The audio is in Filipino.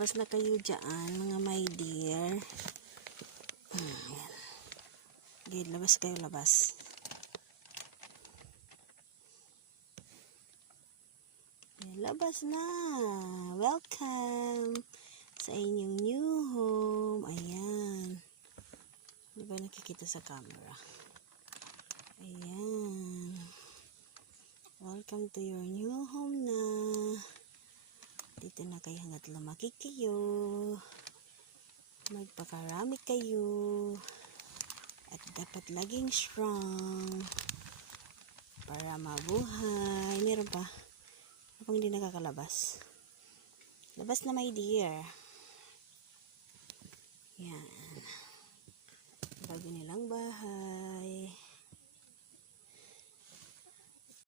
Labas na kayo dyan, mga my dear. Ayan. Okay, labas kayo, labas. Ayan, labas na. Welcome sa inyong new home. Ayan. Di ba nakikita sa camera? Ayan. Welcome to your new home na. Dito na kayo hanggat lumaki kayo. Magpakarami kayo. At dapat laging strong. Para mabuhay. Meron pa. Kapag hindi nakakalabas. Labas na, my dear. Yan. Bago nilang bahay.